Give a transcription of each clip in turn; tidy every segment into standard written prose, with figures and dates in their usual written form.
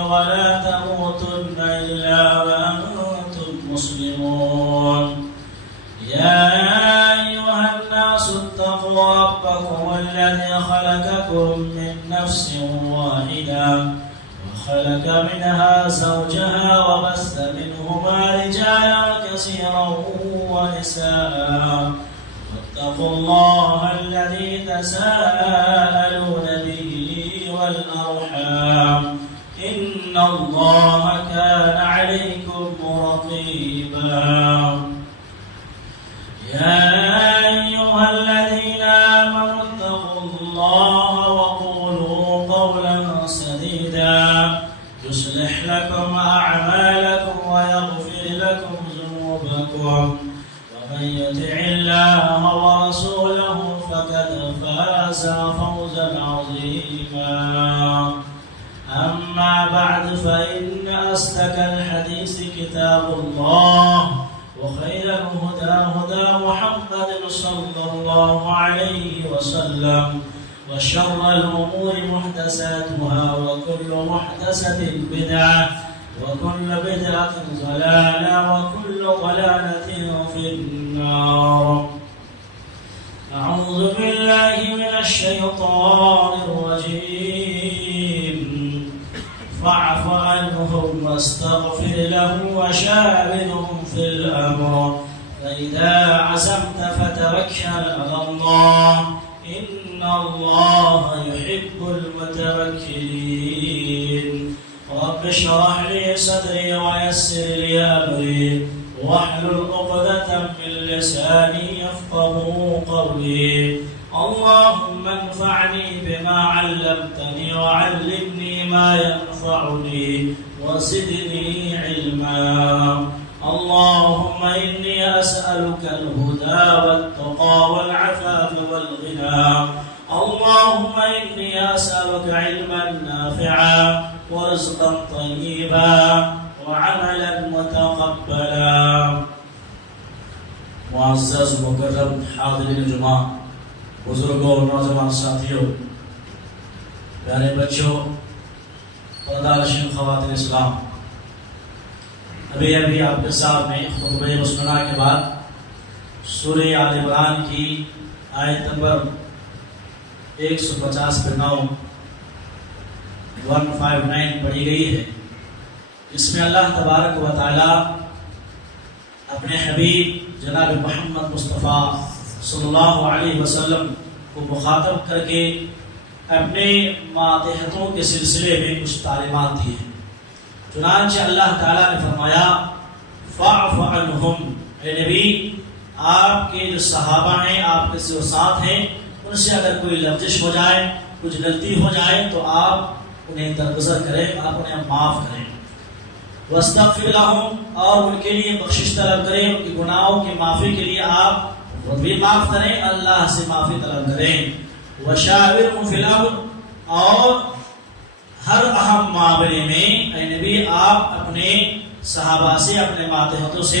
ولا تموتن إلا وأنتم مسلمون. يا أيها الناس اتقوا ربكم الذي خلقكم من نفس واحدة وخلق منها زوجها وبث منهما رجالا كثيرا ونساء واتقوا الله الذي تساءلون به والأرحام إن الله كان عليكم رقيبا. يا أيها الذين آمنوا اتقوا الله وقولوا قولا سديدا يصلح لكم أعمالكم ويغفر لكم ذنوبكم ومن يطع الله ورسوله فقد فاز فوزا عظيما. أما بعد فإن أصدق الحديث كتاب الله وخير الهدى هدى محمد صلى الله عليه وسلم وشر الأمور محدثاتها وكل محدثة بدعة وكل بدعة ضلالة وكل ضلالة في النار. أعوذ بالله من الشيطان الرجيم. فاعف عنهم واستغفر لهم وشاورهم في الأمر فإذا عزمت فتوكل على الله إن الله يحب المتوكلين. رب اشرح لي صدري ويسر لي أمري واحلل عقدة من لساني يفقهوا قولي. اللهم انفعني بما علمتني وعلمني ما ينفعني وزدني علما. اللهم إني أسألك الهدى والتقى والعفاف والغنى. اللهم إني أسألك علما نافعا ورزقا طيبا وعملا متقبلا. معزز مکرم حاضرین جمعہ، بزرگوں اور نوجوان ساتھیوں، پیارے بچوں، پردہ نشین خواتین اسلام، ابھی آپ کے سامنے خطبہ مسمنہ کے بعد سورہ آل عمران کی آیت نمبر 159 پڑھی گئی ہے. اس میں اللہ تبارک و تعالی اپنے حبیب جناب محمد مصطفیٰ صلی اللہ علیہ وسلم کو مخاطب کر کے اپنے ماتحتوں کے سلسلے میں کچھ تعلیمات دی ہیں. چنانچہ اللہ تعالیٰ نے فرمایا فاعف عنہم، اے نبی آپ کے جو صحابہ ہیں، آپ کے جو ساتھ ہیں، ان سے اگر کوئی لفظش ہو جائے، کچھ غلطی ہو جائے تو آپ انہیں درگزر کریں، آپ انہیں معاف کریں. واستغفر لہم، اور ان کے لیے بخشش طلب کریں، ان کے گناہوں کی معافی کے لیے آپ خود بھی معاف کریں، اللہ سے معافی طلب کریں. وشاورہم فی الامر، اور ہر اہم معاملے میں اے نبی آپ اپنے صحابہ سے، اپنے ماتحتوں سے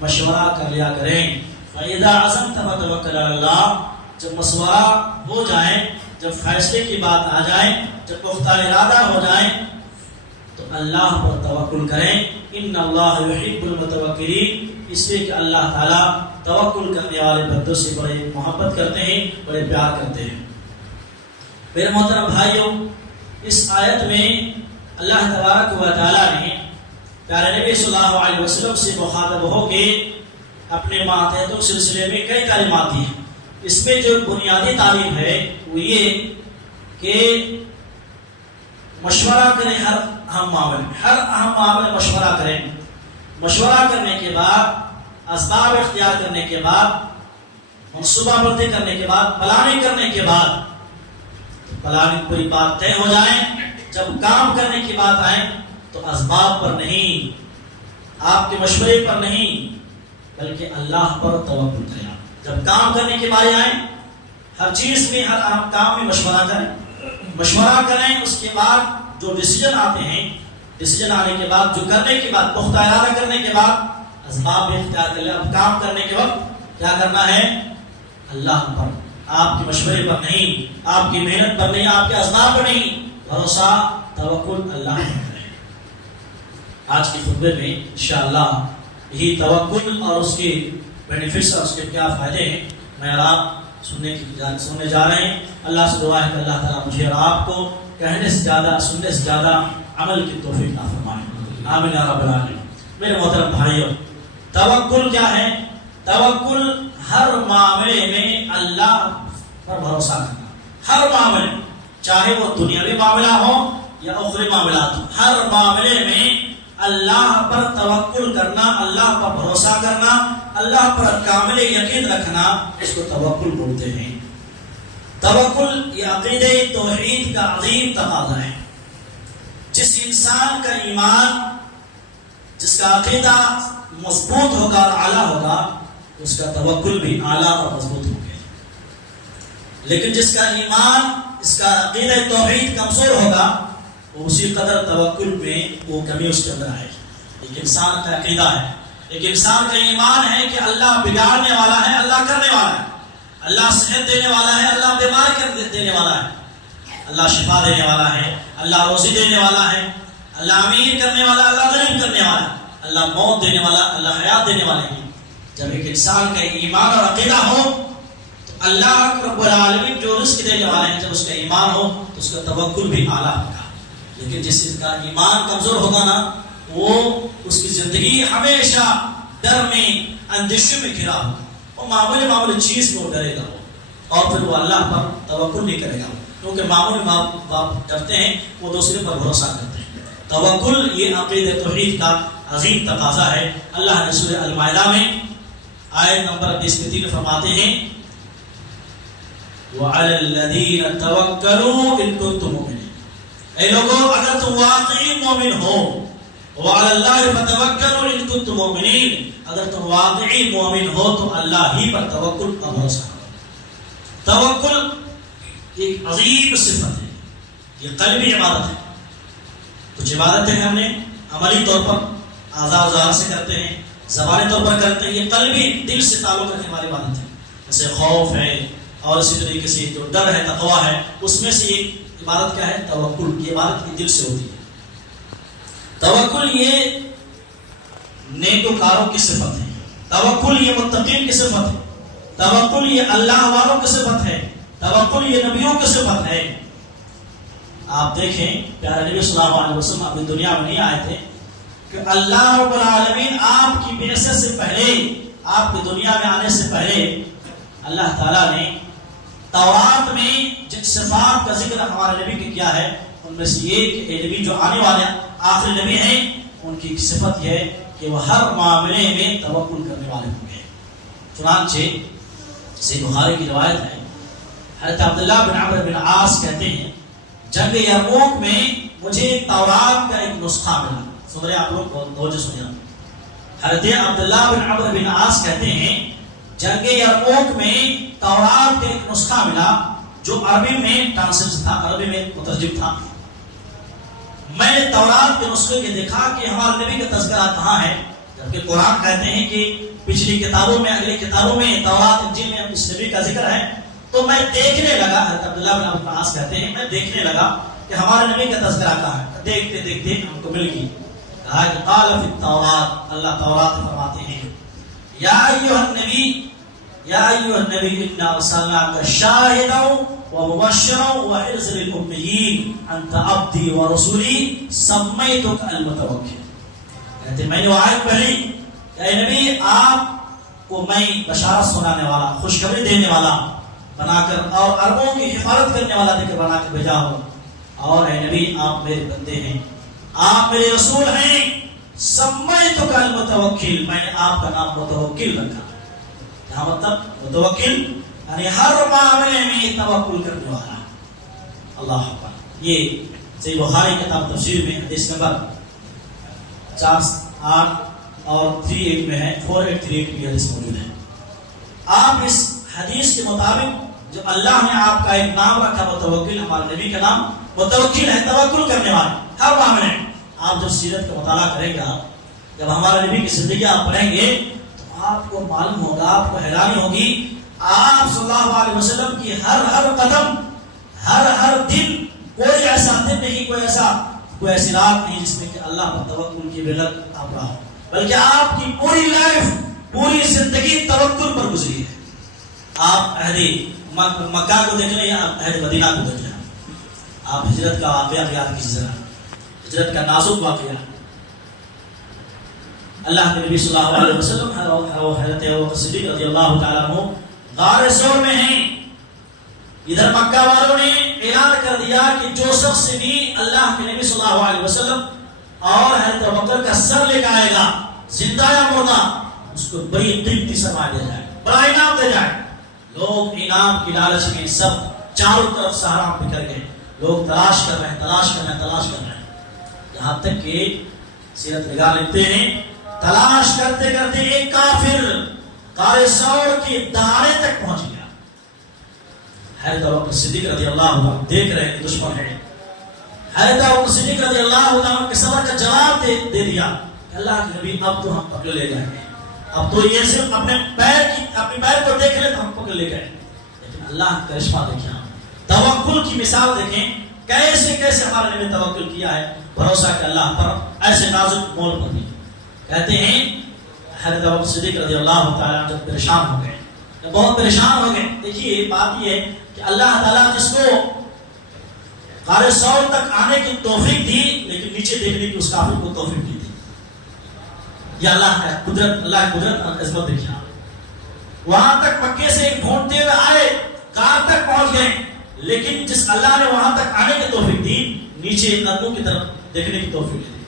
مشورہ کر لیا کریں. فَإِذَا عَزَمْتَ فَتَوَكَّلْ عَلَى اللَّهِ، جب مشورہ ہو جائے، جب فیصلے کی بات آ جائے، جب پختہ ارادہ ہو جائے تو اللہ پر توکل کریں. ان اللہ یحب المتوکلین، اس لیے کہ اللہ تعالیٰ توکل کرنے والے بندوں سے بڑے محبت کرتے ہیں، بڑے پیار کرتے ہیں. میرے محترم بھائیوں، اس آیت میں اللہ تبارک و تعالیٰ نے پیارے نبی صلی اللہ علیہ وسلم سے مخاطب ہو کے اپنے ماتحتوں کے سلسلے میں کئی تعلیمات دی ہیں. اس میں جو بنیادی تعلیم ہے وہ یہ کہ مشورہ کریں. ہر اہم معاملے مشورہ کریں. مشورہ کرنے کے بعد، اسباب اختیار کرنے کے بعد، منصوبہ بندی کرنے کے بعد، پلاننگ کرنے کے بعد، پلاننگ پوری بات طے ہو جائے، جب کام کرنے کی بات آئے تو اسباب پر نہیں، آپ کے مشورے پر نہیں، بلکہ اللہ پر توکل کریں. جب کام کرنے کی بات آئے، ہر چیز میں، ہر اہم کام میں مشورہ کریں. اس کے بعد جو ڈیسیجن آتے ہیں، ڈیسیجن آنے کے بعد، جو کرنے کے بعد، پختہ ارادہ کرنے کے بعد اسباب بھی اختیار کر لیں. اب کام کرنے کے وقت کیا کرنا ہے؟ اللہ پر، آپ کے مشورے پر نہیں، آپ کی محنت پر نہیں، آپ کے اسباب پر نہیں، بھروسہ توکل اللہ پر کریں. آج کے خطبے میں انشاءاللہ یہی توکل اور اس کے بینیفٹس اور اس کے کیا فائدے ہیں میں اور آپ سننے جا رہے ہیں۔ اللہ سے دعا ہے کہ اللہ تعالیٰ مجھے اور آپ کو کہنے سے زیادہ سننے سے زیادہ عمل کی توفیق عطا فرمائے، آمین یا رب العالمین۔ میرے محترم بھائیوں، توکل کیا ہے؟ توکل ہر معاملے میں اللہ پر بھروسہ کرنا، ہر معاملے، چاہے وہ دنیاوی معاملہ ہو یا اخروی معاملات ہو، ہر معاملے میں اللہ پر توکل کرنا، اللہ پر بھروسہ کرنا، اللہ پر کامل یقین رکھنا، اس کو توکل بولتے ہیں۔ توکل یہ عقیدہ توحید کا عظیم تقاضا ہے۔ جس انسان کا ایمان، جس کا عقیدہ مضبوط ہوگا اور اعلیٰ ہوگا، اس کا توکل بھی اعلیٰ اور مضبوط ہوگا۔ لیکن جس کا ایمان، اس کا عقیدہ توحید کمزور ہوگا، وہ اسی قدر توکل میں وہ کمی اس کے اندر آئے۔ ایک انسان کا عقیدہ ہے، ایک انسان کا ایمان ہے کہ اللہ بگاڑنے والا ہے، اللہ کرنے والا ہے، اللہ صحت دینے والا ہے، اللہ بیمار کر دینے والا ہے، اللہ شفا دینے والا ہے، اللہ روزی دینے والا ہے، اللہ امیر کرنے والا، اللہ غریب کرنے والا، اللہ موت دینے والا، اللہ حیات دینے والا ہے۔ جب ایک انسان کا ایمان اور عقیدہ ہو تو اللہ رب العالمین جو رزق دینے والے ہیں، جب اس کا ایمان ہو تو اس کا توکل بھی اعلیٰ ہوگا۔ لیکن جس کا ایمان کمزور ہوگا نا، وہ اس کی زندگی ہمیشہ ڈر میں، اندیشے میں گھرا ہوگا، وہ معمولی چیز کو ڈرے گا اور پھر وہ اللہ پر توکل نہیں کرے گا، کیونکہ معمولی باپ ڈرتے ہیں، وہ دوسرے پر بھروسہ کرتے ہیں۔ توکل یہ عقیدہ توحید کا عظیم تقاضا ہے۔ اللہ نے سورہ المائدہ میں آیت نمبر 33 میں فرماتے ہیں وَعَلَى الَّذِينَ تَوَكَّلُوا إِن كُنتُم مُؤْمِنِينَ، اے لوگوں اگر تم واقعی مومن ہو، وَعَلَى اللَّهِ فَتَوَكَّلُوا إِن كُنتُم مُؤْمِنِينَ، اگر تم واقعی مومن ہو تو اللہ ہی پر توکل اور بھروسہ کرو۔ توکل ایک عظیم صفت ہے، یہ قلبی عبادت ہے۔ کچھ عبادتیں ہم نے عملی طور پر اعضاء و جوارح سے کرتے ہیں، زبانی طور پر کرتے ہیں، یہ قلبی دل سے تعلق رکھنے والی عبادت ہے، جیسے خوف ہے اور اسی طریقے سے جو ڈر ہے، تقویٰ ہے، اس میں سے ایک عبادت کیا ہے؟ توکل۔ یہ عبادت کی دل سے ہوتی ہے۔ توکل یہ نیکوکاروں کی صفت ہے، توکل یہ متقین کی صفت ہے، توکل یہ اللہ والوں کی صفت ہے، توکل یہ نبیوں کی صفت ہے۔ آپ دیکھیں پیارے نبی صلی اللہ علیہ وسلم ابھی دنیا میں نہیں آئے تھے کہ اللہ رب العالمین آپ کی بعثت سے پہلے، آپ کی دنیا میں آنے سے پہلے اللہ تعالیٰ نے تورات میں جن صفات کا ذکر ہمارے نبی کی کیا ہے، ان میں سے ایک نبی جو آنے والے آخری نبی ہیں، ان کی صفت یہ ہے کہ وہ ہر معاملے میں توکل کرنے والے ہوں گے۔ چنانچہ صحیح بخاری کی روایت ہے، حضرت عبداللہ بن عمرو بن عاص کہتے ہیں جنگ یرموک میں مجھے تورات کا ایک نسخہ ملا۔ سن رہے آپ لوگ؟ بہت توجہ سنیے۔ حضرت عبداللہ بن عمرو بن عاص کہتے ہیں جنگ یرموک میں تورات کا ایک نسخہ ملا جو عربی میں ٹرانسلیٹ تھا، عربی میں مترجم تھا۔ میں نے تورات کے نسخے کے دیکھا کہ ہمارے نبی کا تذکرہ کہاں ہے، جبکہ قرآن کہتے ہیں کہ پچھلی کتابوں میں، اگلی کتابوں میں، تورات انجیل میں اس نبی کا ذکر ہے۔ تو میں دیکھنے لگا، حضرت عبداللہ بن عمرو بن عاص کہتے ہیں میں دیکھنے لگا کہ ہمارے نبی کا تذکرہ کہاں ہے۔ دیکھتے دیکھتے ہم کو مل گئی، کہا کہ قال فی التورات، اللہ تورات فرماتے ہیں یا ایھا النبی، یا ایھا النبی انا ارسلناک شاہدا ومبشرا وحرزا للاميين انت عبدی ورسولی سمیتک المتوکل۔ کہتے ہیں میں نے وہ آیت پڑھی کہ اے نبی آپ کو میں بشارت سنانے والا، خوشخبری دینے والا بنا کر اور عربوں کی حفاظت کرنے والا دے کر بنا کر بھیجا ہوں، اور اے نبی آپ میرے بندے ہیں، آپ میرے رسول ہیں، سمیتک المتوکل، میں نے آپ کا نام متوکل رکھا۔ کیا مطلب؟ متوکل یعنی ہر معاملے میں توکل کرنے والا۔ اللہ اکبر۔ یہ صحیح بخاری کتاب تفسیر میں حدیث نمبر 408 اور 38 میں ہے، 4838 کی حدیث موجود ہے۔ آپ اس حدیث کے مطابق جو اللہ نے آپ کا ایک نام رکھا متوکل، ہمارے نبی کا نام متوکل ہے، توکل کرنے والے ہر معاملے میں۔ آپ جب سیرت کا مطالعہ کریں گا، جب ہمارے نبی کی زندگی آپ پڑھیں گے تو آپ کو معلوم ہوگا، آپ کو حیرانی ہوگی، آپ صلی اللہ علیہ وسلم کی ہر قدم، ہر دن، کوئی ایسا دن نہیں، کوئی ایسا کوئی ایسی رات نہیں جس میں کہ اللہ پر توکل کی بغیر آپ رہا ہو، بلکہ آپ کی پوری لائف، پوری زندگی توکل پر گزری ہے۔ آپ عہد مکہ کو دیکھ لیں یا عہد مدینہ کو دیکھ لیں، آپ ہجرت کا واقعہ یاد کیجیے ذرا، ہجرت کا نازک واقعہ۔ اللہ کے نبی صلی اللہ علیہ وسلم حضرت ابوبکر صدیق رضی اللہ تعالیٰ عنہ غار ثور میں ہیں۔ ادھر مکہ والوں نے اعلان کر دیا کہ جو شخص بھی اللہ کے نبی صلی اللہ علیہ وسلم اور حضرت ابوبکر کا سر لے کر آئے گا، زندہ یا مردہ، اس کو بڑی قیمتی سرمایہ دیا جائے، بڑا انعام دیا جائے۔ لوگ انعام کی لالچ میں سب چاروں طرف سہارا بکھر گئے، لوگ تلاش کر رہے ہیں، تلاش کر رہے ہیں، تلاش کر رہے ہیں، یہاں تک کہ سیرت نگار لکھتے ہیں تلاش کرتے کرتے ایک کافر غار ثور کی دہانے تک پہنچ گیا۔ حضرت ابوبکر صدیق رضی اللہ عنہ دیکھ رہے ہیں دشمن ہے، حضرت ابوبکر صدیق رضی اللہ عنہ کے سوال کا جواب دے دیا کہ اللہ کے نبی اب تو ہم پکڑ لے جائیں گے، اب تو یہ صرف اپنے پیر کو دیکھ لے تو ہم پکڑ لے گئے۔ لیکن اللہ کا کرشمہ دیکھیں، توکل کی مثال دیکھیں، کیسے کیسے ہمارے نبی توکل کیا ہے، بھروسہ کہ اللہ پر ایسے نازک مول پر بھی۔ کہتے ہیں حضرت ابوبکر صدیق رضی اللہ تعالیٰ جب پریشان ہو گئے، بہت پریشان ہو گئے۔ دیکھیے بات یہ ہے کہ اللہ تعالیٰ جس کو غار ثور تک آنے کی توفیق دی، لیکن نیچے دیکھنے کی اس کافر کو توفیق دی تھی۔ یہ اللہ ہے قدرت، اللہ کی قدرت اور عظمت دیکھا۔ وہاں تک مکے سے ڈھونڈتے ہوئے آئے، غار تک پہنچ گئے، لیکن جس اللہ نے وہاں تک آنے کی توفیق دی، نیچے ندوں کی طرف دیکھنے کی توفیق دی۔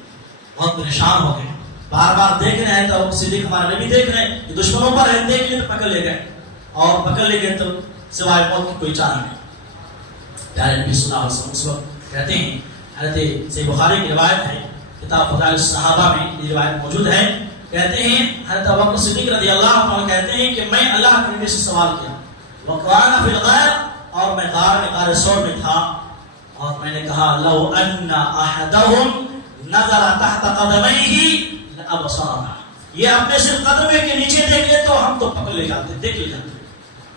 بہت پریشان ہو گئے، بار بار دیکھ رہے ہیں تو صدیق ہمارے نبی دیکھ رہے ہیں کہ دشمنوں پر ہے، دیکھ لیں تو پکڑ لے گئے، اور پکڑ لے گئے تو سوائے موت کی کوئی چارہ نہیں۔ پیارے نبی صلی اللہ علیہ وسلم اس وقت کہتے ہیں، حضرت صحیح بخاری کی روایت ہے، کتاب فضائل الصحابہ میں یہ روایت موجود ہے، کہتے ہیں حضرت ابوبکر صدیق رضی اللہ عنہ کہتے ہیں کہ میں اللہ کے نبی سے سوال کیا، وَقَرَانَ فِي الْغَارِ، اور میں غار ثور میں تھا، اور میں نے کہا لَوْ أَنَّ أَحَدَهُمْ نَظَرَ تَحْتَ قَدَمَيْهِ لَأَبْصَرَنَا، یہ اپنے صرف قدمے کے نیچے دیکھ لے تو ہم تو پکڑ لے جاتے، دیکھ لے جاتے۔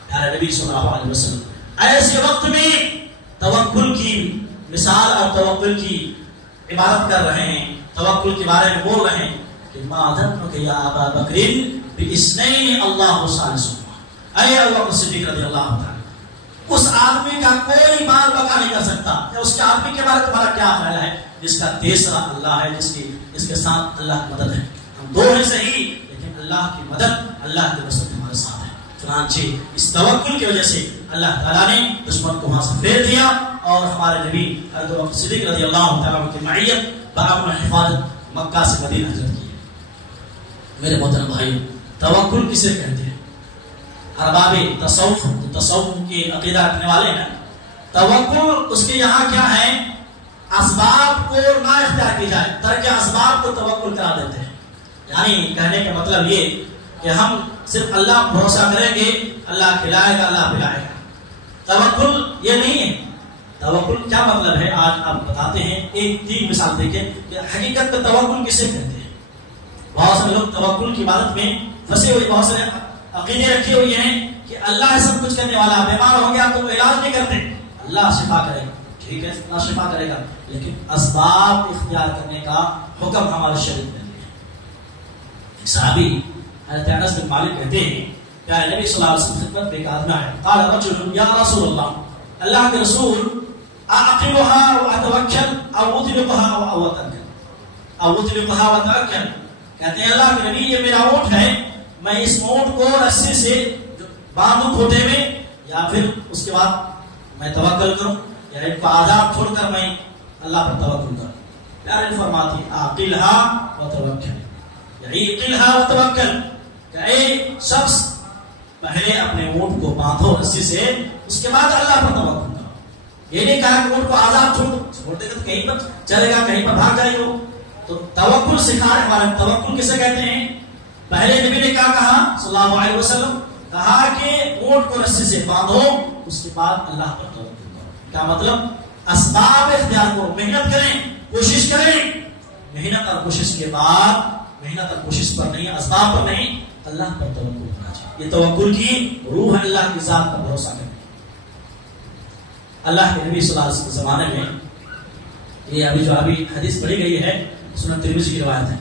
پیارے نبی صلی اللہ علیہ وسلم ایسے وقت میں توکل کی مثال اور توکل کی عبادت کر رہے ہیں، توکل کے بارے میں بول رہے ہیں کہ ما ظنک یا ابا بکر باثنین اللہ ثالثہما، اے ابوبکر صدیق رضی اللہ تعالی، اس آدمی کا کوئی مال بقا نہیں کر سکتا، یا اس کے آدمی کے بارے میں تمہارا کیا خیال ہے جس کا تیسرا اللہ ہے، جس کے ساتھ اللہ کی مدد ہے۔ ہم دو ہیں صحیح، لیکن اللہ کی مدد، اللہ کی نصرت ہمارے ساتھ ہے۔ چنانچہ اس توکل کی وجہ سے اللہ تعالیٰ نے دشمن کو وہاں سے پھیر دیا، اور ہمارے نبی حضرت ابوبکر صدیق رضی اللہ تعالیٰ کی معیت بامن حفاظت مکہ سے مدینہ ہجرت کی۔ میرے محترم بھائی، توکل کسے کہتے ہیں؟ ارباب تصوف، تصوف کے عقیدہ رکھنے والے ہیں، توکل اس کے یہاں کیا ہے، اسباب کو نہ اختیار کی جائے، ترک اسباب کو توکل کرا دیتے ہیں۔ یعنی کہنے کا مطلب یہ کہ ہم صرف اللہ پر بھروسہ کریں گے، اللہ کھلائے گا، اللہ پلائے گا۔ توکل یہ نہیں ہے۔ توکل کیا مطلب ہے آج آپ بتاتے ہیں، ایک تین مثال دیکھیں کہ حقیقت میں توکل کسے کہتے ہیں۔ بہت سے لوگ توکل کی عبادت میں پھنسے ہوئے، بہت سے عقیدے رکھے ہوئے ہیں کہ اللہ سب کچھ کرنے والا، بیمار ہو گیا تو علاج نہیں کرتے، اللہ شفا کرے گا، ٹھیک ہے اللہ شفا کرے گا، لیکن اسباب اختیار کرنے کا حکم ہمارے شریعت میں نہیں ہے۔ ایک صحابی حضرت انس بن مالک کہتے ہیں کہ نبی صلی اللہ علیہ وسلم خدمت میں ایک آدمی آیا، قال رجل یا رسول اللہ، اللہ کے رسول، اعقلها واتوکل او اطلقها او اتوکل، کہتے ہیں اللہ کے نبی یہ میرا اونٹ ہے، میں اس اونٹ کو رسی سے باندھوں کھوٹے میں، یا پھر اس کے بعد میں توکل کروں، یا ان کو آزاد چھوڑ کر میں اللہ پر توکل کروں۔ پیارے فرماتے ہیں اعقلها وتوکل، یعنی اعقلها وتوکل، کہ اے شخص پہلے اپنے اونٹ کو باندھو رسی سے، اس کے بعد اللہ پر توکل کرو۔ یہ نہیں کہا کہ اونٹ کو آزاد چھوڑ دے گا تو کہیں پر چلے گا، کہیں پر بھاگ جائے گا۔ تو توکل سکھائے ہمارے، توکل کسے کہتے ہیں؟ پہلے نبی نے کیا کہا صلی اللہ علیہ وسلم، کہا کہ اونٹ کو رسی سے باندھو، اس کے بعد اللہ پر توکل کرو۔ کیا مطلب؟ اسباب اختیار کرو، محنت کریں، کوشش کریں، محنت اور کوشش کے بعد، محنت اور کوشش پر نہیں، اسباب پر نہیں، اللہ پر توکل کرنا چاہیے۔ یہ توکل کی روح ہے، اللہ کی ذات پر بھروسہ کرنا۔ اللہ کے نبی صلی اللہ علیہ وسلم کے زمانے میں یہ ابھی حدیث پڑھی گئی ہے، سنن ترمذی کی روایت ہے۔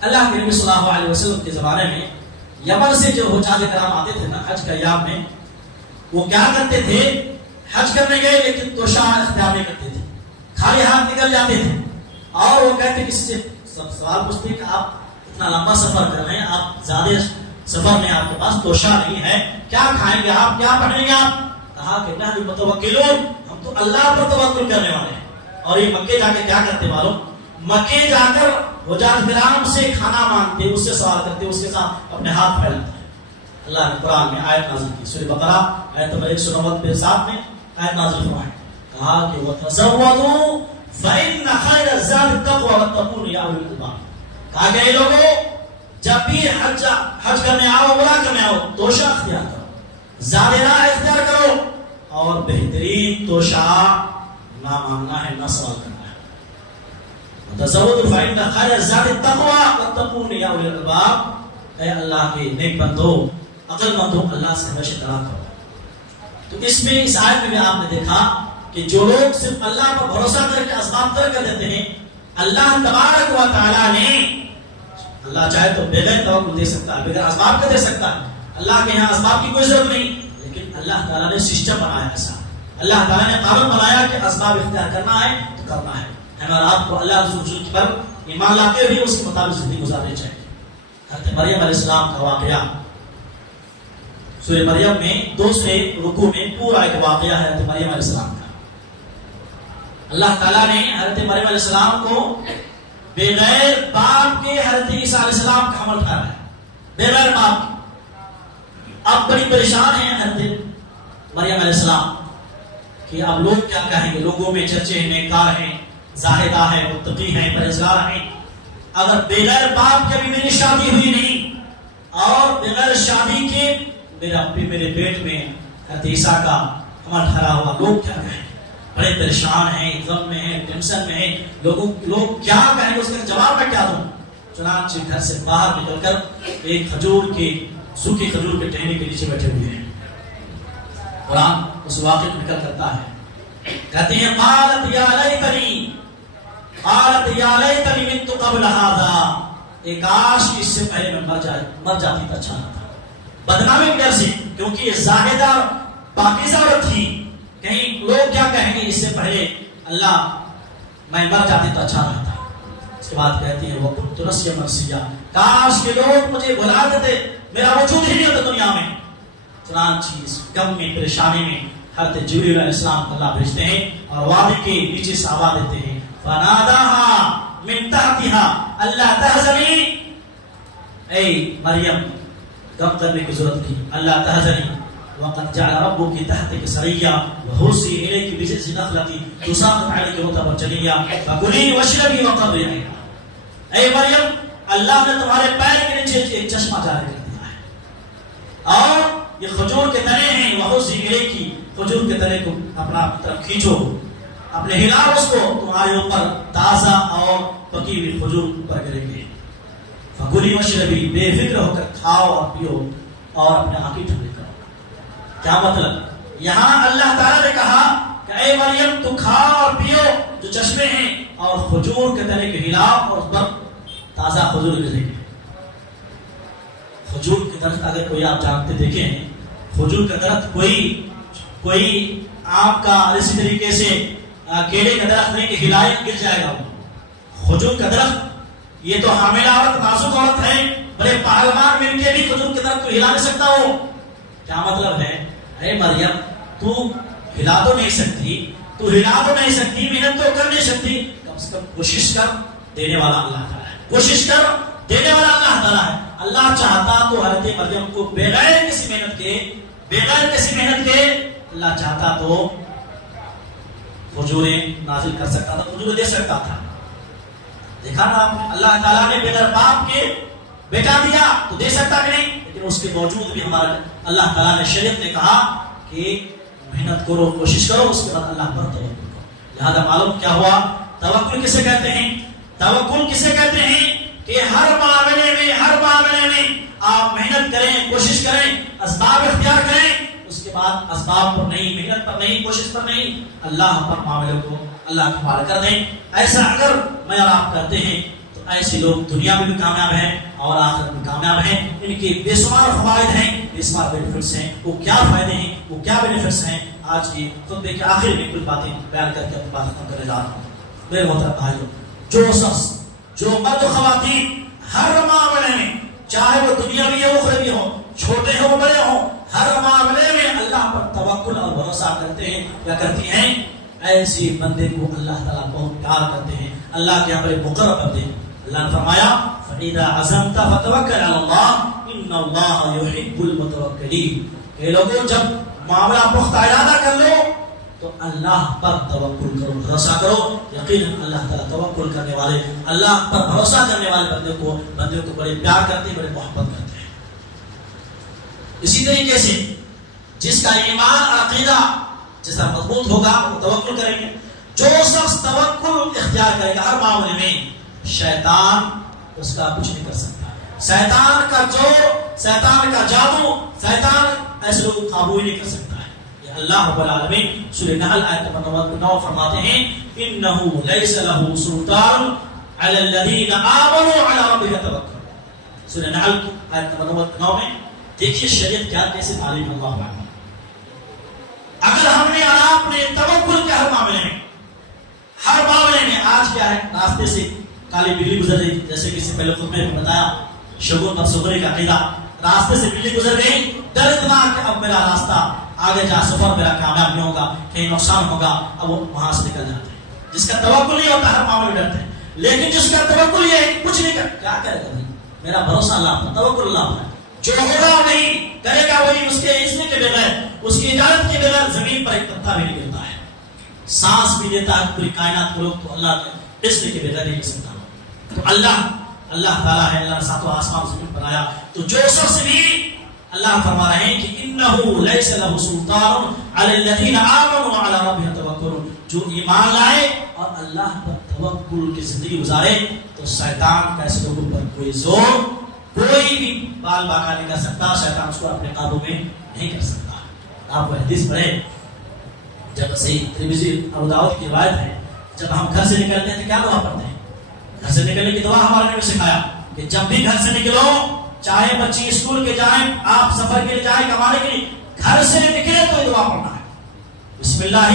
اللہ کے نبی صلی اللہ علیہ وسلم کے زمانے میں یمن سے جو حجاج کرام آتے تھے نا حج کے ایام میں، وہ کیا کرتے تھے، حج کرنے گئے لیکن توشہ اختیار نہیں کرتے تھے، خالی ہاتھ نکل جاتے تھے، اور وہ کہتے کسی سے سوال پوچھتے کہ آپ اتنا لمبا سفر کر رہے ہیں، آپ زیادہ سفر میں آپ کے پاس توشہ نہیں ہے، کیا کھائیں گے آپ، کیا پڑھیں گے آپ؟ کہا کہ نحن متوکلون، ہم تو اللہ پر توکل کرنے والے ہیں۔ اور یہ مکے جا کے کیا کرتے معلوم؟ مکے جا کر حجاج کرام سے کھانا مانگتے، اس سے سوال کرتے، اس کے ساتھ اپنے ہاتھ پھیلاتے۔ اللہ نے قرآن میں آیت نازل کی، سورہ بقرہ آیت نمبر 190 میں آیت نازل فرمائی، کہا کہ وَتَزَوَّدُوا فَإِنَّ خَيْرَ الزَّادِ التَّقْوَىٰ وَاتَّقُونِ يَا أُولِي الْأَلْبَابِ۔ کہا کہ اے لوگوں، جب بھی حج کرنے آؤ، عمرہ کرنے آؤ، توشہ اختیار کرو، زیادہ راہ اختیار کرو، اور بہترین توشہ نہ مانگنا ہے، نہ سوال کرنا ہے۔ وَتَزَوَّدُوا فَإِنَّ خَيْرَ الزَّادِ التَّقْوَىٰ وَاتَّقُونِ يَا أُولِي الْأَلْبَابِ۔ اے اللہ کے نیک بندو، عقل مندو، اللہ سے ہمیشہ ڈرا کرو۔ تو اس میں اس آیت میں بھی آپ نے دیکھا کہ جو لوگ صرف اللہ پر بھروسہ کر کے اسباب ترک کر دیتے ہیں، اللہ تبارک و تعالیٰ نے، اللہ چاہے تو بغیر توکل دے سکتا ہے، بغیر اسباب کا دے سکتا ہے، اللہ کے یہاں اسباب کی کوئی ضرورت نہیں، لیکن اللہ تعالیٰ نے سسٹم بنایا ایسا، اللہ تعالیٰ نے قانون بنایا کہ اسباب اختیار کرنا ہے تو کرنا ہے، اور آپ کو اللہ رسول پر ایمان لاتے ہوئے اس کے مطابق زندگی گزارنی چاہیے۔ حضرت مریم علیہ السلام کا واقعہ سورہ مریم میں دوسرے رکوع میں پورا ایک واقعہ ہے حضرت مریم علیہ السلام کا۔ اللہ تعالیٰ نے حضرت مریم علیہ السلام کو بغیر باپ کے حضرت عیسیٰ علیہ السلام کا حمل ٹھہرایا، بغیر باپ کے۔ اب بڑی پریشان ہیں حضرت مریم علیہ السلام کہ اب لوگ کیا کہیں گے، لوگوں میں چرچے ہیں، نیکار ہیں، زاہدہ ہیں، متقی ہیں، پرہیزگار ہیں، اگر بغیر باپ کے بھی میری شادی ہوئی نہیں اور بغیر شادی کے میرے پیٹ میں حضرت عیسیٰ کا حمل ٹھہرا ہوا، لوگ کیا کہیں، بڑے پریشان ہیں، غم میں ہیں، ٹینشن میں ہیں، لوگ کیا کہیں گے، اس کا جواب میں کیا دوں؟ چنانچہ گھر سے باہر نکل کر ایک کھجور کے سوکھی کھجور کے ٹہنی کے نیچے بیٹھے ہوئے ہیں۔ قرآن اس واقعے کو نکل کرتا ہے، کہتے ہیں قالت یا لیتنی مت قبل ھذا، ایک کاش اس سے پہلے میں مر جاتی تو اچھا نہ تھا، بدنامی کی ڈر سے، کیونکہ یہ زاہدہ پاکیزہ عورت تھی، کہیں لوگ کیا کہیں گے، اس سے پہلے اللہ میں مر جاتی تو اچھا رہتا۔ اس کے بعد کہتی ہے وَكُنْتُ نَسْيًا مَنْسِيًّا، کاش کے لوگ مجھے بھلا دیتے، میرا وجود ہی نہیں ہوتا دنیا میں۔ چنانچہ اس غم میں، پریشانی میں حضرت جبریل علیہ السلام کو اللہ بھیجتے ہیں اور وادی کے نیچے سے آواز دیتے ہیں، فَنَادَاهَا مِن تَحْتِهَا أَلَّا تَحْزَنِي، اے مریم غم کرنے کی ضرورت کی، اللہ تحزنی وقد جعل ربك تحتك سريا وهزي اليك بجذع النخلة تساقط عليك رطبا جنيا فكلي واشربي وقري عينا۔ اے مریم، اللہ نے تمہارے پیر کے نیچے ایک چشمہ جاری کر دیا ہے، اور یہ کھجور کے تنے ہیں، وهزي اليك، کھجور کے تنے کو اپنا طرف کھینچو، اپنے ہلاؤ اس کو، تمہارے اوپر تازہ اور پکی ہوئی کھجور پر گریں گے۔ فکلی واشربی، بے فکر ہو کر کھاؤ اور پیو اور اپنے آنکھیں ٹھنڈی کرو۔ کیا مطلب؟ یہاں اللہ تعالیٰ نے کہا کہ اے مریم تو کھاؤ اور پیو جو چشمے ہیں، اور کھجور کے تنے کے ہلاؤ اور اس پر تازہ کھجور گریں گے۔ کھجور کے درخت اگر کوئی آپ جانتے دیکھیں، کھجور کا درخت کوئی آپ کا اسی طریقے سے کیلے کا درخت نہیں کہ ہلائے گر جائے گا۔ کھجور کا درخت یہ تو حاملہ عورت، نازک عورت ہے، بڑے پہلوان مل کے بھی کھجور کے درخت کو ہلا نہیں سکتا ہو۔ کیا مطلب ہے؟ اے مریم تو ہلا تو نہیں سکتی، محنت تو کر نہیں سکتی، کم سے کم کوشش کر، دینے والا اللہ تعالیٰ ہے، کوشش کر، دینے والا اللہ تعالیٰ ہے۔ اللہ چاہتا تو حضرت مریم کو بغیر کسی محنت کے اللہ چاہتا تو کھجوریں نازل کر سکتا تھا، کھجوریں دے سکتا تھا۔ دیکھا نا اللہ تعالیٰ نے بغیر باپ کے بیٹا دیا تو دے سکتا کہ نہیں، لیکن اس کے باوجود بھی ہمارا اللہ تعالیٰ نے شریعت نے کہا کہ محنت کرو، کوشش کرو، اس کے بعد اللہ پر توکل کرو۔ لہذا معلوم کیا ہوا، توکل کسے کہتے ہیں؟ توکل کسے کہتے ہیں کہ ہر معاملے میں آپ محنت کریں، کوشش کریں، اسباب اختیار کریں، اس کے بعد اسباب پر نہیں، محنت پر نہیں، کوشش پر نہیں، اللہ پر معاملے کو اللہ کا حوالہ کر دیں. ایسا اگر میں اور آپ کرتے ہیں تو ایسے لوگ دنیا میں بھی کامیاب ہیں اور آخرت میں کامیاب ہیں. ان کے بے شمار فوائد ہیں, بے شمار بینیفٹس ہیں. وہ کیا فائدے ہیں, وہ کیا بینیفٹس ہیں, آج کی خطبے کے آخر میں کچھ باتیں بیان کر کے اپنی بات ختم کرنے جا رہا ہوں. میرے محترم بھائیوں, جو شخص, جو مرد و خواتین ہر معاملے میں, چاہے وہ دنیا میں ہو اخروی ہو, چھوٹے ہو بڑے ہوں, ہر معاملے میں اللہ پر توکل اور بھروسہ کرتے ہیں یا کرتی ہیں, ایسی بندے کو اللہ تعالیٰ بہت پیار کرتے ہیں, اللہ کے امر مقرر کرتے ہیں. اللہ نے فرمایا فَإِذَا عَزَمْتَ فَتَوَكَّلْ عَلَى اللَّهِ إِنَّ اللَّهَ يُحِبُّ الْمُتَوَكِّلِينَ. اے لوگوں, جب معاملہ پختہ ارادہ کر لو تو اللہ پر توکل کرو, بھروسہ کرو. یقیناً اللہ تعالیٰ توکل کرنے والے, اللہ پر بھروسہ کرنے والے بندے کو بڑے پیار کرتے ہیں, بڑے محبت کرتے ہیں. اسی طریقے سے جس کا ایمان اور عقیدہ جس طرح مضبوط ہوگا وہ توکل کریں گے. جو شخص توکل اختیار کرے گا ہر معاملے میں, شیطان اس کا کچھ نہیں کر سکتا. شیطان کا زور, شیطان کا جادو, شیطان ایسے لوگوں کو قابو ہی نہیں کر سکتا ہے. یہ اللہ رب العالمین سورہ نحل آیت نمبر 9 فرماتے ہیں انه ليس له سلطان على الذين آمنوا على ربهم يتوكلون. سورہ نحل آیت نمبر 9 میں دیکھیے شریعت کیا کیسے تعلیم اللہ علیہ. اگر ہم نے اور آپ نے توکل کے ہر معاملے میں آج کیا ہے, راستے سے کالی بلی گزر رہی, جیسے کہ پہلے خود میں بتایا شگون پر سغرے کا عقیدہ, راستے سے بلی گزر گئی, ڈر اتنا کہ اب میرا راستہ آگے جا سفر میرا کامیاب نہیں ہوگا, کہیں نقصان ہوگا, اب وہ وہاں سے نکل جاتے ہیں. جس کا توکل نہیں ہوتا ہر معاملے میں ڈرتے ہیں, لیکن جس کا توکل یہ ہے کچھ نہیں کر, کیا کرے گا, میرا بھروسہ اللہ پر, توکل اللہ پر, جو ہوگا نہیں کرے گا وہی. اس کے اذن کے بغیر, اس کی اجازت کے بغیر زمین پر ایک پتا بھی نہیں گرتا ہے, سانس بھی دیتا ہے پوری کائنات کو لوگ, تو اللہ کے اذن کے بغیر نہیں کر سکتا. تو اللہ تعالیٰ ہے, اللہ نے ساتوں آسمان زمین بنایا. تو جو شخص بھی, اللہ فرما رہے ہیں کہ انه ليس له سلطان على الذين آمنوا وعلى ربهم يتوكلون. جو ایمان لائے اور اللہ پر توکل کی زندگی گزارے تو شیطان کا اس لوگوں پر کوئی زور, کوئی بھی بال باقا نہیں کر سکتا. شیطان اس کو اپنے قابو میں نہیں کر سکتا. آپ کو حدیث پڑھیں, جب صحیح ترمذی ابو داؤد کی روایت ہے, جب ہم گھر سے نکلتے ہیں تو کیا دعا پڑھتے ہیں؟ گھر سے نکلنے کی دعا ہمارے نے سکھایا کہ جب بھی گھر سے نکلو, چاہے بچی اسکول کے جائیں, آپ سفر کے لیے جائیں, کمانے کے لیے, گھر سے نکلے تو یہ دعا پڑھنا ہے. بسم اللہ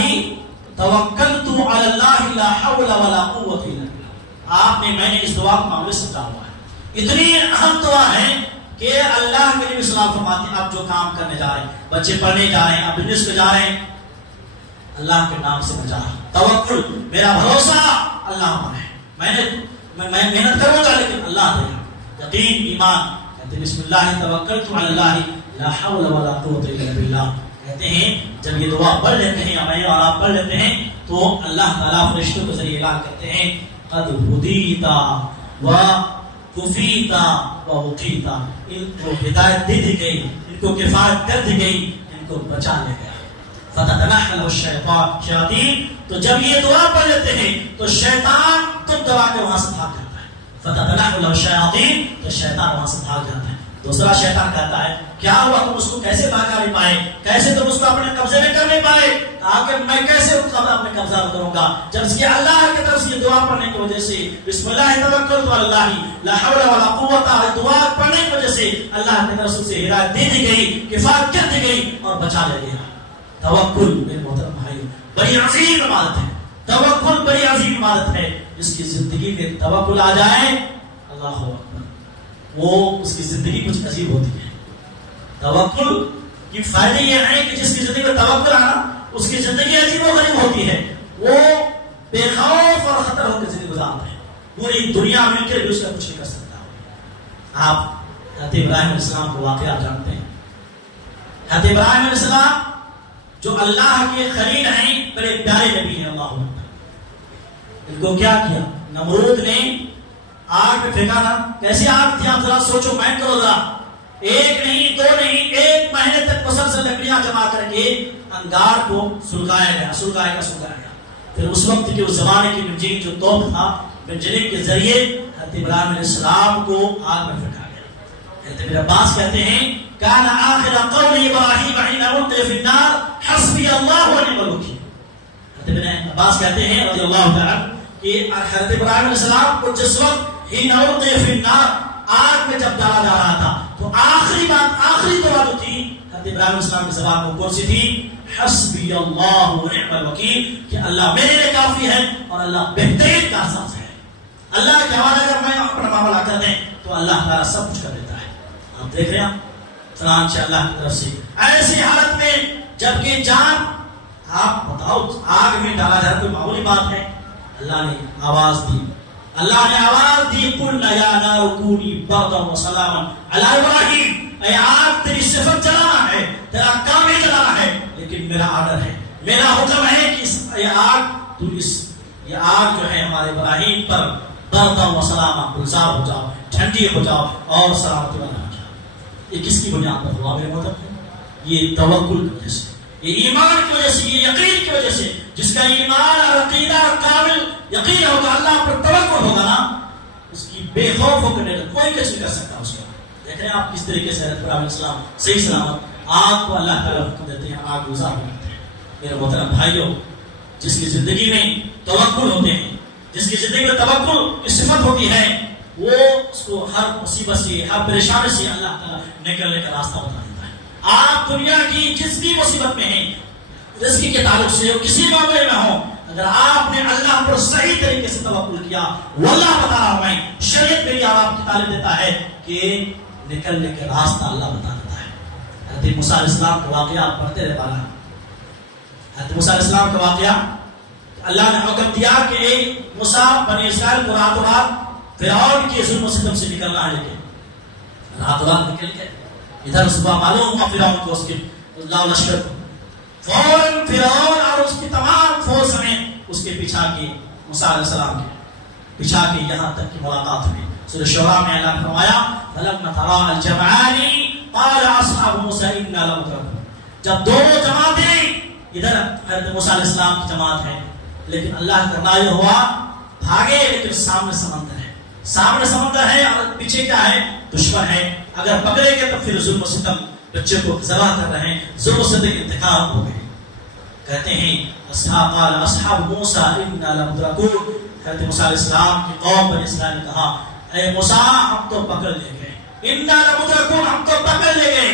توکلت علی اللہ لا حول ولا قوت الا باللہ. آپ نے, میں نے اس دعا کو معاملے سے سمجھا ہوا ہے. اتنی اہم دعا ہے کہ اللہ کے نبی صلی اللہ علیہ وسلم فرماتے ہیں آپ جو کام کرنے جا رہے ہیں, بچے پڑھنے جا رہے ہیں, آپ بزنس پہ جا رہے ہیں, اللہ کے نام سے بجا. توکل, میرا بھروسہ اللہ پر ہے, میں محنت کروں گا لیکن اللہ دے گا. یقین, ایمان. کہتے ہیں بسم اللہ توکلت علی اللہ لا حول ولا قوت الا باللہ. کہتے ہیں جب یہ دعا پڑھ لیتے ہیں, میں اور آپ پڑھ لیتے ہیں, تو اللہ تعالیٰ فرشتوں کے ذریعے اعلان کرتے ہیں قد ہدیتا و کفیتا و وقیتا. ان کو ہدایت دے دی گئی, ان کو کفایت کر دی گئی, ان کو بچا لیا گیا. فتتنحل الشیاطین. تو جب یہ دعا پڑھ لیتے ہیں تو شیطان تم دبا کے وہاں سے بھاگ جاتا ہے. فتتنحل الشیاطین, تو شیطان وہاں سے بھاگ جاتا ہے. دوسرا شیطان کہتا ہے کیا ہوا, تم اس کو کیسے بھاگا نہیں پائے, کیسے تم اس کو اپنے قبضے میں کر نہیں پائے, آخر میں کیسے اس کو اپنے قبضہ کروں گا, جب کہ اللہ کی طرف سے دعا پڑھنے کی وجہ سے بسم اللہ توکلت علی اللہ لا حول ولا قوت, دعا پڑھنے کی وجہ سے اللہ کی طرف سے ہدایت دے دی گئی, کفایت کر دی گئی اور بچا لیا گیا. توکل میرے محترم بھائیو بڑی عظیم عبادت ہے. توکل بڑی عظیم عبادت ہے. جس کی زندگی میں توکل آ جائے, اللہ اکبر, وہ اس کی زندگی کچھ عجیب ہوتی ہے. توکل کی فائدے یہ ہیں کہ جس کی زندگی میں توکل آنا, اس کی زندگی عجیب و غریب ہوتی ہے. وہ بے خوف اور خطر ہو کے زندگی گزارتا ہے. پوری دنیا مل کے بھی اس کا کچھ نہیں کر سکتا. آپ حضرت ابراہیم علیہ السلام کو واقعہ جانتے ہیں. حضرت ابراہیم علیہ السلام جو اللہ کے خلیل ہیں, بڑے پیارے نبی ہیں. اللہ اکبر. ان کو کیا کیا, نمرود نے آگ پہ پھینکا نا. کیسی آگ تھی آپ ذرا سوچو, مائنڈ کرو ذرا. ایک نہیں, دو نہیں, 1 مہینے تک مسلسل لکڑیاں جمع کر کے انگار کو سلگایا گیا. پھر اس وقت کے اس زمانے کی منجنیق جو توپ تھا, منجنیق کے ذریعے حضرت ابراہیم علیہ السلام کو آگ میں پھینکا گیا. حضرت ابن عباس کہتے ہیں کان آخر قول ابراہیم حين القي في النار حسبي اللہ ونعم الوکیل. ابن عباس کہتے ہیں رضی اللہ تعالیٰ کہ حضرت ابراہیم علیہ السلام کو جس وقت ہی نوقے فی النار آگ میں جب ڈالا جا رہا تھا تو آخری دعا جو تھی حضرت ابراہیم علیہ السلام کی زبان میں کون سی تھی؟ حسبی اللہ و نعم الوکیل، کہ اللہ میرے لیے کافی ہے اور اللہ بہترین کارساز ہے۔ اللہ کے حوالے اگر میں اپنا معاملہ کر دیں تو اللہ تعالیٰ سب کچھ کر دیتا ہے۔ آپ دیکھ رہے ہیں چنانچہ اللہ کی طرف سے ایسی حالت میں جبکہ جان، آپ بتاؤ آگ میں ڈالا جائے کوئی معمولی بات ہے؟ اللہ نے آواز دی، قلنا یا نار کونی بردا و سلاما علی ابراہیم، اے آگ تیری صفت جلانا ہے، تیرا کام ہی جلانا ہے، لیکن میرا آرڈر ہے، میرا حکم ہے کہ یہ آگ جو ہے ہمارے ابراہیم پر بردا و سلاما، گلزار ہو جاؤ، ٹھنڈی ہو جاؤ اور سلامتی بنا جاؤ۔ یہ کس کی بنیاد پر ہوا میرے مطلب؟ یہ توکل کی وجہ سے، یہ ایمان کی وجہ سے، یہ یقین کی وجہ سے۔ جس کا ایمان اور عقیدہ کامل یقین ہوگا، اللہ پر توکل ہوگا نا، اس کی بے خوف ہو کر کوئی کچھ نہیں کر سکتا اس کا۔ دیکھ رہے ہیں آپ کس طریقے سے حضرت ابراہیم علیہ السلام صحیح سلامت آگ کو اللہ تعالیٰ حکم دیتے ہیں، آگ گزار کرتے ہیں۔ میرے محترم بھائیوں، جس کی زندگی میں توکل ہوتے ہیں، جس کی زندگی میں توکل کی صفت ہوتی ہے، وہ اس کو ہر مصیبت سے، ہر پریشانی سے اللہ تعالیٰ نکلنے کا راستہ بتا دیتا ہے۔ آپ دنیا کی جس بھی مصیبت میں ہیں، رزق کے تعلق سے ہو، کسی معاملے میں ہو، اگر آپ نے اللہ پر صحیح طریقے سے توکل کیا، واللہ بتا رہا ہوں میں، شریعت میری آپ کی تعلیم دیتا ہے کہ نکلنے کے راستہ اللہ بتا دیتا ہے۔ حضرت موسیٰ علیہ السلام کا واقعہ آپ پڑھتے رہے بالا، حضرت موسیٰ علیہ السلام کا واقعہ، اللہ نے حکم دیا کہ موسیٰ بنی اسرائیل کو راتوں رات فرعون کے ظلم و ستم سے نکلنا ہے، لیکن راتوں رات نکل کے ادھر صبح معلوم ہوا فرعون کو اس کے لاؤ لشکر، فوراً فرعون اور اس کی تمام فوج سمیت اس کے پیچھا کی، موسیٰ علیہ السلام کے پیچھا کی، یہاں تک کی ملاقات ہوئی۔ سورہ شعراء میں اعلان فرمایا فَلَمَّا تَرَاءَ الْجَمْعَانِ قَالَ أَصْحَابُ مُوسَىٰ إِنَّا لَمُدْرَكُونَ، جب دونوں جماعتیں، ادھر حضرت موسیٰ علیہ السلام کی جماعت ہے، لیکن اللہ کا کرنا یہ ہوا بھاگے، لیکن سامنے سمندر ہے، سامنے سمندر ہے اور پیچھے کیا ہے؟ دشمن ہے۔ اگر پکڑے گے تو پھر ظلم و ستم، بچے کو ذبح کر رہے ہیں، ظلم و ستم انتقام ہو گئے۔ کہتے ہیں اصحاب موسیٰ انا لمدرکون، حضرت موسیٰ علیہ السلام کی قوم بنی اسرائیل نے کہا اے موسیٰ ہم تو پکڑ لے گئے، انا لمدرکون ہم تو پکڑ لے گئے۔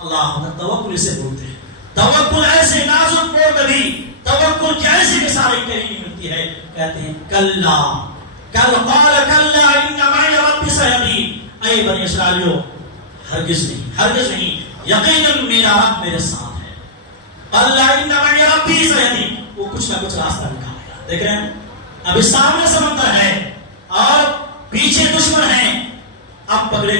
اللہ توکل اسے بولتے ہیں، توکل ایسے نازک موڑ میں بھی توکل کی ایسی مثال کہیں ملتی ہے۔ کہتے ہیں کلا قال کلا ان معی ربی سیہدین، اے بنی اسرائیلیو ہرگز نہیں، یقیناً میرا رب میرے ساتھ ہے، اللہ ان معی ربی سیہدین، وہ کچھ نہ کچھ راستہ نکالے گا۔ دیکھ رہے ہیں ابھی سامنے سمندر ہے اور پیچھے دشمن ہیں، اب پکڑے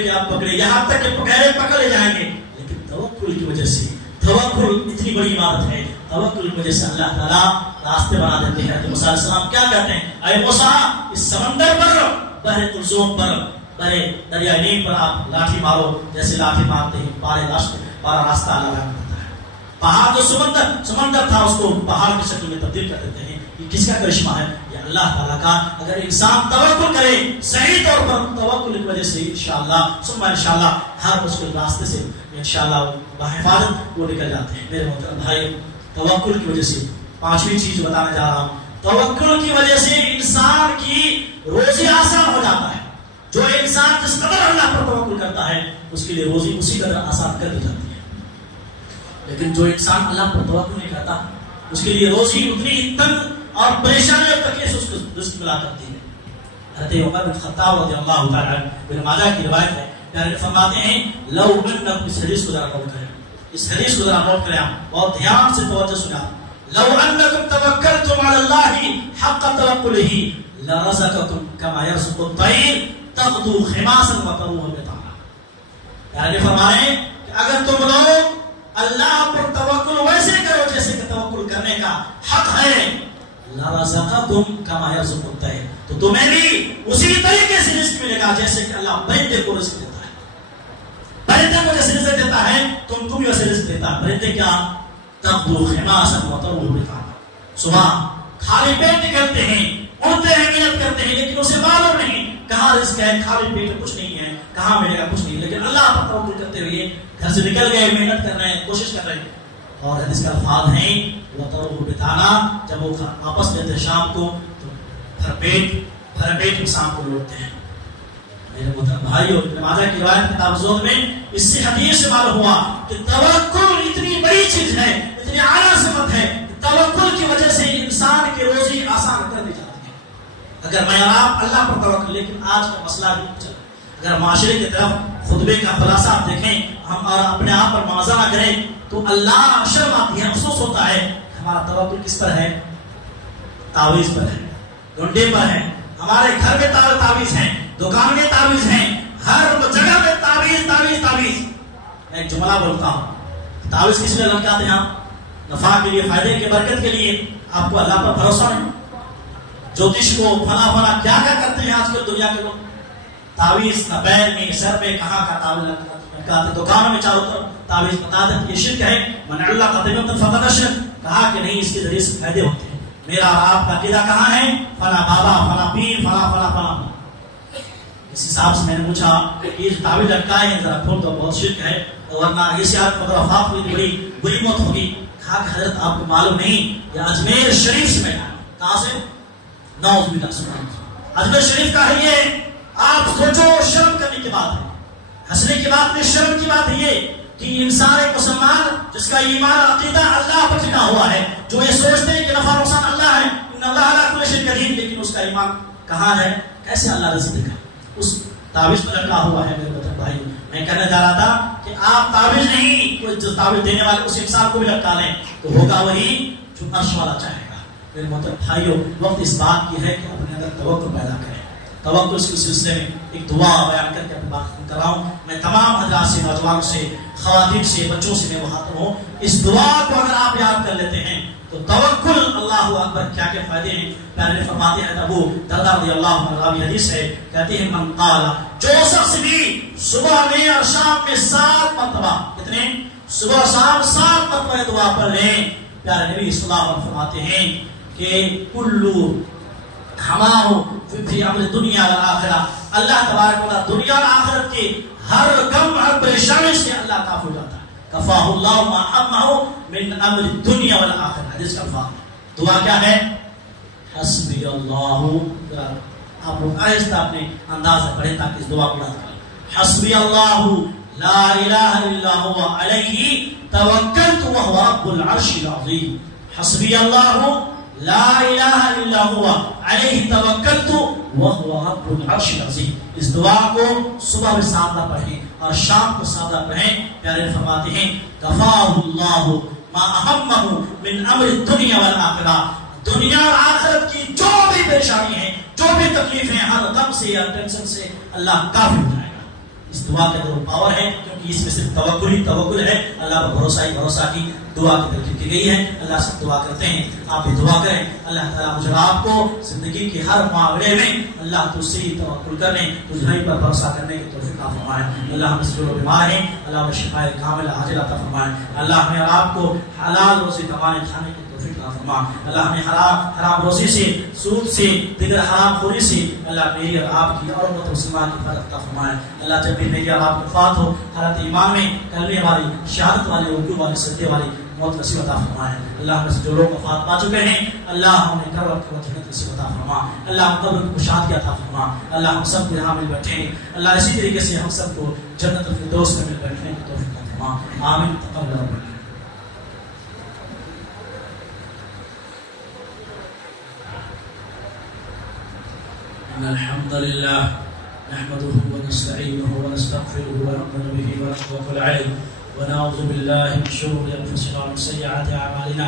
یہاں تک کہ پکڑے جائیں گے، لیکن توکل کی وجہ سے، توکل اتنی بڑی عبادت ہے، توکل کی وجہ سے اللہ تعالیٰ راستے بنا دیتے ہیں۔ تو موسیٰ علیہ السلام کیا کہتے ہیں؟ اے موسیٰ اس سمندر پر، بحر کلثوم پر، بحر دریائے نیل پر آپ لاٹھی مارو، جیسے لاٹھی مارتے ہیں پارا راستہ اللہ کرتا ہے۔ پہاڑ جو سمندر تھا اس کو پہاڑ کی شکل میں تبدیل کر دیتے ہیں۔ یہ کس کا کرشمہ ہے؟ یہ اللہ تعالیٰ کا۔ اگر انسان توکل کرے صحیح طور پر، توکل کی وجہ سے انشاءاللہ ثم انشاءاللہ ہر مشکل راستے سے انشاءاللہ بحفاظت وہ نکل جاتے ہیں۔ میرے محترم بھائی، توکل کی وجہ سے پانچویں چیز بتانا جا رہا ہوں، توکل کی وجہ سے انسان کی روزی آسان ہو جاتا ہے۔ جو انسان جس قدر اللہ پر توکل کرتا ہے اس کے لیے روزی اسی قدر آسان کر دی جاتی ہے، لیکن جو انسان اللہ پر توکل نہیں کرتا اس کے لیے روزی اتنی تنگ اور پریشانی اور تکلیف اس کو رزق ملا کرتی ہے۔ حضرت عمر بن خطاب رضی اللہ تعالیٰ عنہ، ابن ماجہ کی روایت ہے، پیارے فرماتے ہیں لو انکم، اس حدیث کو ذرا نوٹ کریں، اس حدیث کو ذرا نوٹ کریں، بہت دھیان سے توجہ سنا، لو انکم توکلتم علی اللہ حق توکلہ لرزقکم کما یرزق الطیر تغدو خماسا وتروح بطانا۔ یعنی فرمائیں کہ اگر تم لوگ اللہ پر توکل ویسے کرو جیسے کہ توکل کرنے کا حق ہے، لرزقکم کما یرزق الطیر، تو تمہیں بھی اسی طریقے سے رزق ملے گا جیسے کہ اللہ پرندے کو رزق دیتا ہے۔ پرندے کو جیسے رزق دیتا ہے تم کو بھی ویسے رزق دیتا ہے۔ پرندے کیا؟ تغدو خماسا وتروح بطانا، صبح خالی پیٹ نکلتے ہیں، اڑتے ہیں، محنت کرتے ہیں، لیکن اسے معلوم نہیں کہاں رزق ہے، خالی پیٹ کچھ نہیں ہے، کہاں ملے گا کچھ نہیں، لیکن اللہ پر توکل کرتے ہوئے گھر سے نکل گئے، محنت کر رہے ہیں، کوشش کر رہے ہیں، اور حدیث کے الفاظ ہیں وَتَرُوهُ بِتَانَا، جب وہ واپس لیتے شام کو تو بھر پیٹ شام کو لوٹتے ہیں۔ میرے محترم بھائیو، ابن ماجہ کی روایت کتاب الزہد میں اس سے حدیث سے معلوم ہوا کہ توکل اتنی بڑی چیز ہے، اتنی اعلیٰ صفت ہے، توکل کی وجہ سے انسان کی روزی آسان کر دی جاتی ہے۔ اگر میں اور آپ اللہ پر توکل، لیکن آج کا مسئلہ بھی چل، اگر معاشرے کی طرف خطبے کا خلاصہ آپ دیکھیں ہم اور اپنے آپ پر موازنہ کریں تو اللہ شرم آتی ہے، افسوس ہوتا ہے ہمارا توکل کس پر ہے؟ تعویذ پر ہے، ڈنڈے پر ہے۔ ہمارے گھر میں تعویذ ہیں، دکان میں تعویذ ہیں، ہر جگہ میں تعویذ تعویذ تعویذ۔ میں ایک جملہ بولتا ہوں، تعویذ کس میں لٹکاتے ہیں آپ؟ نفع کے لیے، فائدے کے، برکت کے لیے۔ آپ کو اللہ پر بھروسہ نہیں؟ جوتش کو فلاں کیا کرتے ہیں آج کل دنیا کے لوگ؟ تعویذ نہ پیر میں سر میں کہاں کا تعویذ لٹکاتے، دکانوں میں چاروں طرف تعویذ بتا دیں یہ شرک ہے۔ من اللہ قدیم فقط شرک، کہا کہ نہیں اس کے ذریعے سے فائدے ہوتے ہیں۔ میرا اور آپ کا عقیدہ کہاں ہے؟ فلاں بابا، فلاں پیر، فلاں فلاں فلاں۔ اس حساب سے میں نے پوچھا یہ جو تعویذ لٹکائے ہیں ذرا کھول دو، بہت شرک ہے، ورنہ یہ سے آپ کو اگر وفات ہوئی تو بڑی بری موت ہوگی۔ کہا کہ حضرت آپ کو معلوم نہیں یہ اجمیر شریف سے میں آیا، کہاں سے؟ نعوذ باللہ سبحانہ، اجمیر شریف کا ہے یہ۔ آپ سوچو، شرم کرنے کی بات ہے، ہنسنے کی بات نہیں، شرم کی بات ہے یہ کہ انسان ایک مسلمان جس کا ایمان اور عقیدہ اللہ پر ٹکا ہوا ہے، جو یہ سوچتے ہیں کہ نفع نقصان اللہ ہے، ان اللہ علی کل شیء قدیر، لیکن اس کا ایمان کہاں ہے؟ کیسے اللہ رزق دے گا؟ اس تعویذ پر لٹکا ہوا ہے۔ میرے بھائی میں کہنا چاہ رہا تھا کہ آپ تعویذ نہیں، کوئی جو تعویذ دینے والے اس انسان کو بھی لٹکا لیں تو ہوگا وہی جو عرش والا چاہے گا۔ میرے محترم بھائیو، وقت اس بات کی ہے کہ اپنے اندر توکل پیدا کریں۔ توکل کے سلسلے میں ایک دعا بیان کر کے اپنی بات ختم کر رہا ہوں۔ میں تمام حضرات سے، نوجوانوں سے، خواتین سے، بچوں سے میں مخاطب ہوں، اس دعا کو اگر آپ یاد کر لیتے ہیں تو توکل، اللہ اکبر، کیا کیا فائدے ہیں۔ پیارے فرماتے ہیں ابو درداء رضی اللہ عنہ، راوی حدیث ہے، کہتے ہیں من قال، جو شخص بھی صبح میں اور شام میں 7 مرتبہ، کتنے؟ صبح شام 7 مرتبہ دعا پڑھ لیں، پیارے نبی صلی اللہ علیہ وسلم فرماتے ہیں کہ کلو ہمارو فی امر دنیا والآخرہ، اللہ تبارک و تعالی دنیا اور آخرت کے ہر غم ہر پریشانی سے اللہ کافی ہو جاتا ہے۔ کفاہ اللہ ما ہمہ من امر دنیا والآخرہ، حدیث کا الفاظ۔ دعا کیا ہے؟ حسبی اللہ۔ آپ لوگ آہستہ اپنے انداز سے پڑھیں تاکہ اس دعا کو یاد کریں۔ حسبی اللہ لا الہ الا هو علیہ توکلت وهو رب العرش العظیم۔ حسبی اللہ لا الہ الا هو علیہ توکلت وهو رب العرش العظیم۔ اس دعا کو صبح میں 7 بار پڑھیں اور شام کو 7 بار پڑھیں۔ پیارے فرماتے ہیں کفاہ اللہ ما اہمہ من امر الدنیا والآخرہ، دنیا اور آخرت کی جو بھی پریشانی ہے، جو بھی تکلیف ہے، ہر غم سے یا ٹینشن سے اللہ کافی ہو جائے گا۔ اس دعا کا جو پاور ہے، کیونکہ اس میں صرف توکل ہے، اللہ پر بھروسہ کی دعا کی ترکیب کی گئی ہے۔ اللہ سے دعا کرتے ہیں، آپ بھی دعا کریں، اللہ تعالیٰ مجھے آپ کو زندگی کے ہر معاملے میں اللہ تجھ سے ہی توکل کرنے، تجھے پر بھروسہ کرنے کی توفیق عطا فرمائے۔ اللہ ہم سے جو بیمار ہیں اللہ ہمیں شفا کامل عاجل عطا فرمائے۔ اللہ ہمیں اور آپ کو حلال روزی کمانے کھانے کی توفیق عطا فرمائے۔ اللہ ہمیں حرام روزی سے، سود سے، دیگر حرام خوری سے اللہ میری اور آپ کی اور امت مسلمان کی حفاظت عطا فرمائے۔ اللہ جب بھی میری اور آپ کی وفات ہو حالت ایمان میں، کلمے والی، شہادت والی، رکوع والی، سجدے والی موت نصیب عطا فرمائے۔ اللہ ہم سے جو لوگ وفات پا چکے ہیں اللہ ہمیں قبر کی جنت نصیب عطا فرما۔ اللہ ہم قبر کی کشادگی عطا فرما۔ اللہ ہم سب کو یہاں مل بیٹھے ہیں، اللہ اسی طریقے سے ہم سب کو جنت الفردوس میں مل بیٹھنے کی توفیق عطا فرما۔ آمین۔ تقبل ربنا۔ ان الحمد لله نحمده ونستعينه ونستغفره ونؤمن به ونتوكل عليه ونعوذ بالله من شرور انفسنا ومن سيئات اعمالنا،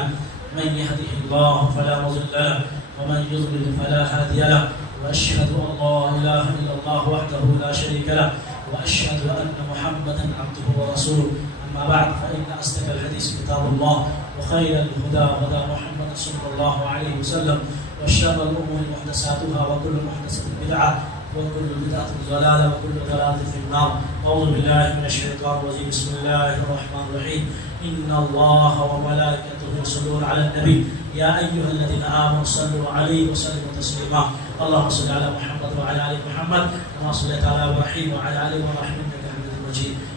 من يهده الله فلا مضل له ومن يضلل فلا هادي له، واشهد ان لا اله الا الله وحده لا شريك له، واشهد ان محمدا عبده ورسوله. اما بعد فان اصدق الحديث كتاب الله، وخير الهدى هدى محمد صلى الله عليه وسلم، وشر الامور محدثاتها، وكل محدثه بدعه، وكل بدعة ضلالة، وكل ضلالة في النار. أعوذ بالله من الشيطان الرجيم. بسم الله الرحمن الرحيم. إن الله وملائكته يصلون على النبي يا أيها الذين آمنوا صلوا عليه وسلموا تسليما. اللهم صل على محمد وعلى آل محمد كما صليت على إبراهيم وعلى آل إبراهيم إنك حميد مجيد.